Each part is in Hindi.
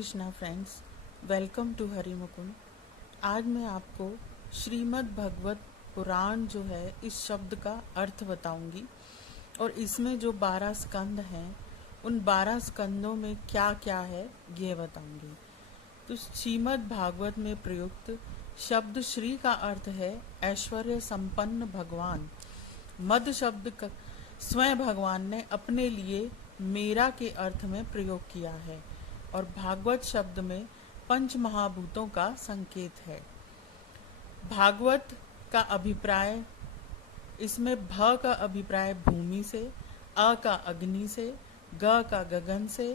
Krishna friends, welcome to Hari Mukund. आज मैं आपको श्रीमद् भगवत पुराण जो है इस शब्द का अर्थ बताऊंगी और इसमें जो 12 स्कंद हैं उन 12 स्कंदों में क्या क्या है ये बताऊंगी। तो श्रीमद् भागवत में प्रयुक्त शब्द श्री का अर्थ है ऐश्वर्य संपन्न भगवान। मद शब्द का स्वयं भगवान ने अपने लिए मेरा के अर्थ में प्रयोग किया है और भागवत शब्द में पंच महाभूतों का संकेत है। भागवत का अभिप्राय, इसमें भ का अभिप्राय भूमि से, अ का अग्नि से, ग का गगन से,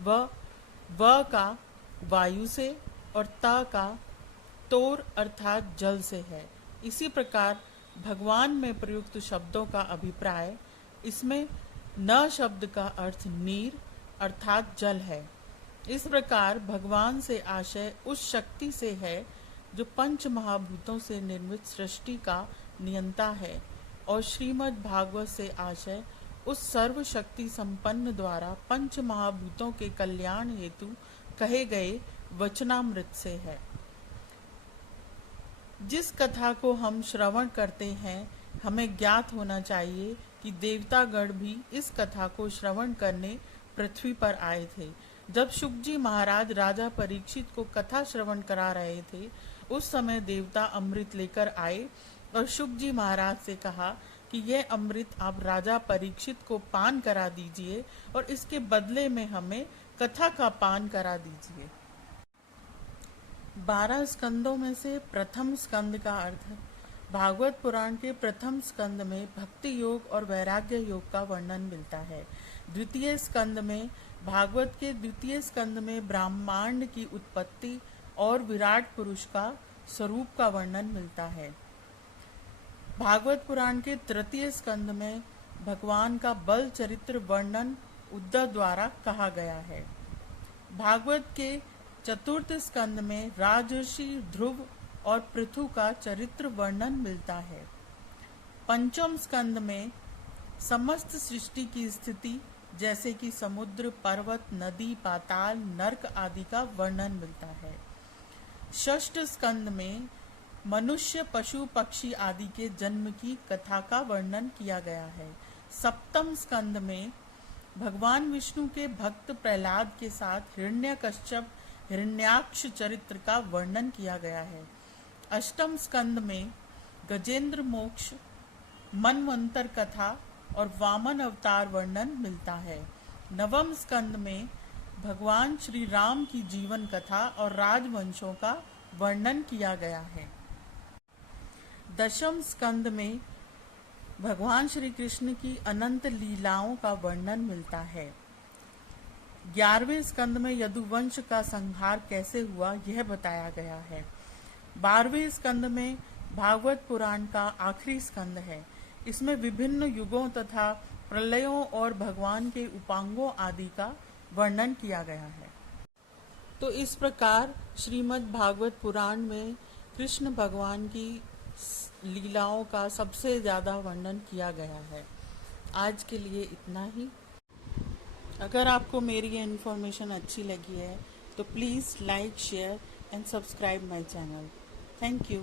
व का वायु से और त का तोर अर्थात जल से है। इसी प्रकार भगवान में प्रयुक्त शब्दों का अभिप्राय, इसमें न शब्द का अर्थ नीर अर्थात जल है। इस प्रकार भगवान से आशय उस शक्ति से है जो पंच महाभूतों से निर्मित सृष्टि का नियंता है और श्रीमद् भागवत से आशय उस सर्वशक्ति संपन्न द्वारा पंच महाभूतों के कल्याण हेतु कहे गए वचनामृत से है। जिस कथा को हम श्रवण करते हैं, हमें ज्ञात होना चाहिए कि देवतागण भी इस कथा को श्रवण करने पृथ्वी पर आए थे। जब शुकजी महाराज राजा परीक्षित को कथा श्रवण करा रहे थे, उस समय देवता अमृत लेकर आए और शुकजी महाराज से कहा कि यह अमृत आप राजा परीक्षित को पान करा दीजिए और इसके बदले में हमें कथा का पान करा दीजिए। 12 स्कंदों में से प्रथम स्कंद का अर्थ है। भागवत पुराण के प्रथम स्कंद में भक्ति योग और वैराग्य योग का वर्णन मिलता है। द्वितीय स्कंद में, भागवत के द्वितीय स्कंद में ब्रह्मांड की उत्पत्ति और विराट पुरुष का स्वरूप का वर्णन मिलता है। भागवत पुराण के तृतीय स्कंद में भगवान का बल चरित्र वर्णन उद्धव द्वारा कहा गया है। भागवत के चतुर्थ स्कंद में राजर्षि ध्रुव और पृथु का चरित्र वर्णन मिलता है। पंचम स्कंद में समस्त सृष्टि की स्थिति जैसे कि समुद्र, पर्वत, नदी, पाताल, नरक आदि का वर्णन मिलता है। षष्ठ स्कंद में मनुष्य, पशु, पक्षी आदि के जन्म की कथा का वर्णन किया गया है। सप्तम स्कंद में भगवान विष्णु के भक्त प्रहलाद के साथ हिरण्यकश्यप, हिरण्याक्ष चरित्र का वर्णन किया गया है। अष्टम स्कंद में गजेंद्र मोक्ष, मनवंतर कथा और वामन अवतार वर्णन मिलता है। नवम स्कंद में भगवान श्री राम की जीवन कथा और राजवंशों का वर्णन किया गया है। दशम स्कंद में भगवान श्री कृष्ण की अनंत लीलाओं का वर्णन मिलता है। 11वें स्कंद में यदुवंश का संहार कैसे हुआ यह बताया गया है। 12वें स्कंद में भागवत पुराण का आखिरी स्कंद है। इसमें विभिन्न युगों तथा प्रलयों और भगवान के उपांगों आदि का वर्णन किया गया है। तो इस प्रकार श्रीमद् भागवत पुराण में कृष्ण भगवान की लीलाओं का सबसे ज़्यादा वर्णन किया गया है। आज के लिए इतना ही। अगर आपको मेरी ये इन्फॉर्मेशन अच्छी लगी है तो please like, share and subscribe my channel. Thank you.